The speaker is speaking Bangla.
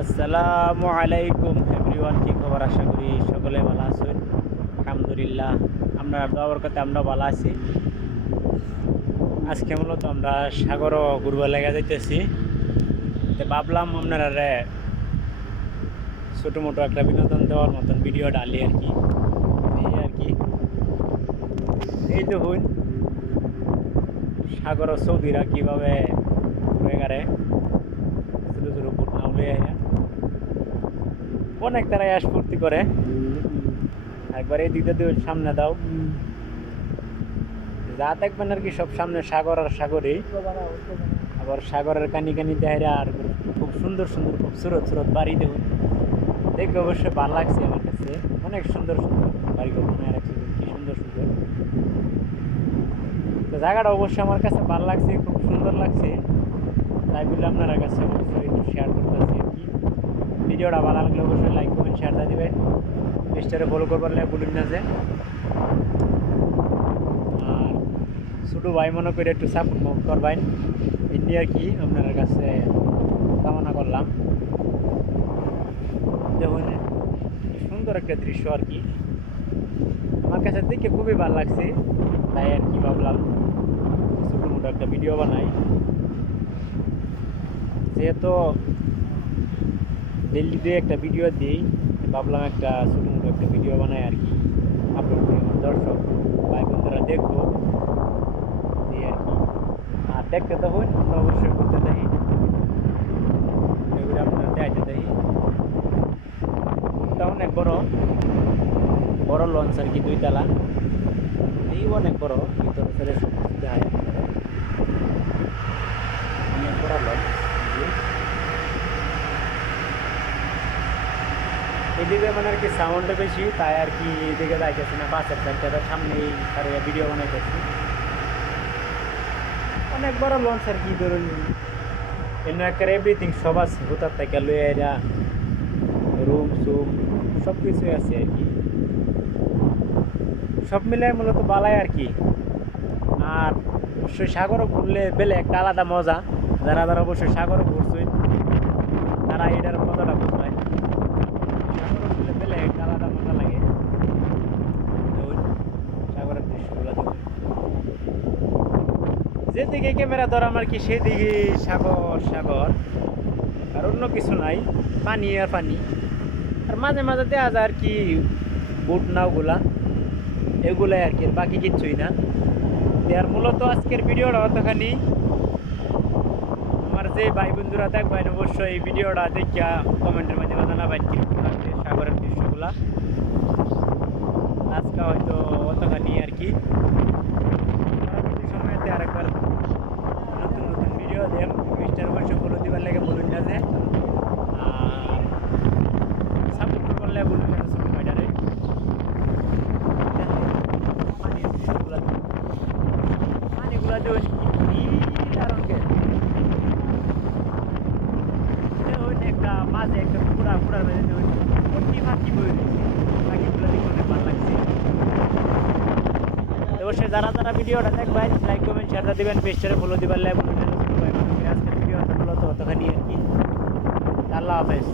আসসালামু আলাইকুম এভরিওয়ান, কি খবর? আশা করি সকলে ভালো আছেন। আলহামদুলিল্লাহ, আমরা দোয়ার কথা আমরা ভালো আছি। আজকে মূলত আমরা সাগর ঘুরবার লেগে যাইতেছি, তো ভাবলাম আপনারা ছোটো মোটো একটা বিনোদন দেওয়ার মতন ভিডিও ডালি আর কি। এই আর কি, এই তো হইন সাগর সৌদিরা কীভাবে ঘুরে গাড়ে ছোটো ছোটো বুট নাও লইয়া অনেক তারাই আশ ফুর্তি করে। একবার এই দিকটা দিয়ে সামনে দাও, যা দেখবেন আর কি সব সামনে সাগর আর সাগরই। আবার সাগরের কানি কানি দেয় আর খুব সুন্দর সুন্দর খুব সুরত বাড়ি দেখুন, দেখবে অবশ্যই ভালো লাগছে আমার কাছে। অনেক সুন্দর সুন্দর বাড়িগুলো বানায় রাখছে, কি সুন্দর সুন্দর। তো জায়গাটা অবশ্যই আমার কাছে ভালো লাগছে, খুব সুন্দর লাগছে, তাই বলে আপনার কাছে অবশ্যই একটু শেয়ার করতেছি আর কি। ভিডিওটা ভালো লাগলে অবশ্যই লাইক কমেন্ট শেয়ার দিয়ে দেবেন, পেজটারে ফলো করবার লাগে বলুন না যে। আর ছোটো ভাই মনে করে একটু সাপোর্ট করবেন, এমনি আর কি আপনার কাছে কামনা করলাম। দেখুন সুন্দর একটা দৃশ্য আর কি, আমার কাছে দেখে খুবই ভালো লাগছে, তাই আর কি ভাবলাম ছোটো মোটো একটা ভিডিও বানাই। যেহেতু ডেইলি একটা ভিডিও দিই, ভাবলাম একটা ছোটো মোটো একটা ভিডিও বানাই আর কি, আপলোড করি আমার দর্শক ভাই বন্ধুরা দেখবো এই আর কি। আর দেখতে তখন আমরা অবশ্যই করতে দেখি, এগুলো আপনারা দেখাইতে দেখি। বুটটা অনেক বড় বড় লঞ্চ আর কি, 2 তলা, এই অনেক বড়, ভিতরে ফেলে সব কিছু দেখায় অনেক বড় লঞ্চ। এদিকে মানে আর কি সাউন্ডটা বেশি, তাই আর কি এদিকে যাইতেছি না, পাশের সাইডটা সামনেই আর ভিডিও বানাইতেছি। অনেক বড় লঞ্চ আর কি, ধরুন এমনি একটা এভরিথিং সব আছে, হুতার থেকে লইয়া এরা রুম সুম সব কিছুই আছে আর কি, সব মিলাই মূলত বালাই আর কি। আর অবশ্যই সাগরও ঘুরলে বেলে একটা আলাদা মজা, যারা যারা অবশ্যই সাগরও ঘুরছে তারা এটার মজাটা বুঝবে। সাগরও ঘুরলে বেলে একটা আলাদা মজা লাগে, সাগরের দৃশ্যগুলো দেখুন। যেদিকে ক্যামেরা ধরাম আর কি সেদিকে সাগর সাগর, আর অন্য কিছু নাই, পানি আর পানি। আর মাঝে মাঝে দেওয়া যায় আর কি বুট নাওগুলা, এগুলাই আর কি, বাকি কিচ্ছুই না। আর মূলত আজকের ভিডিওটা অতখানি, আমার যে ভাই বন্ধুরা দেখবেন অবশ্যই এই ভিডিওটা দেখিয়া কমেন্টের মাধ্যমে জানাবেন কিরকম লাগছে সাগরের দৃশ্যগুলা। আজকে হয়তো অতখানি আর কি, পরবর্তী সময়তে আরেকবার নতুন নতুন ভিডিও দেন, মিস্টার অবশ্যই ফলো দিবার লাগে বলুন না যে। আর সাপোর্ট করলে বলুন না ছোটো ভাইটারে। পানিগুলা দেবেন কি কারণকে একটা মাঝে একটা পুরার মাঝে দেবেন ফাঁকি বই রয়েছে, ফাঁকিগুলো দেখে অনেক ভালো লাগছে। অবশ্যই যারা যারা ভিডিওটা দেখবেন লাইক কমেন্ট শেয়ার দিবেন, পেজটারে ফলো দিবার লাগে বলুন। আজকের ভিডিওটা মূলত অতখানি আর কি। আল্লাহ হাফেজ।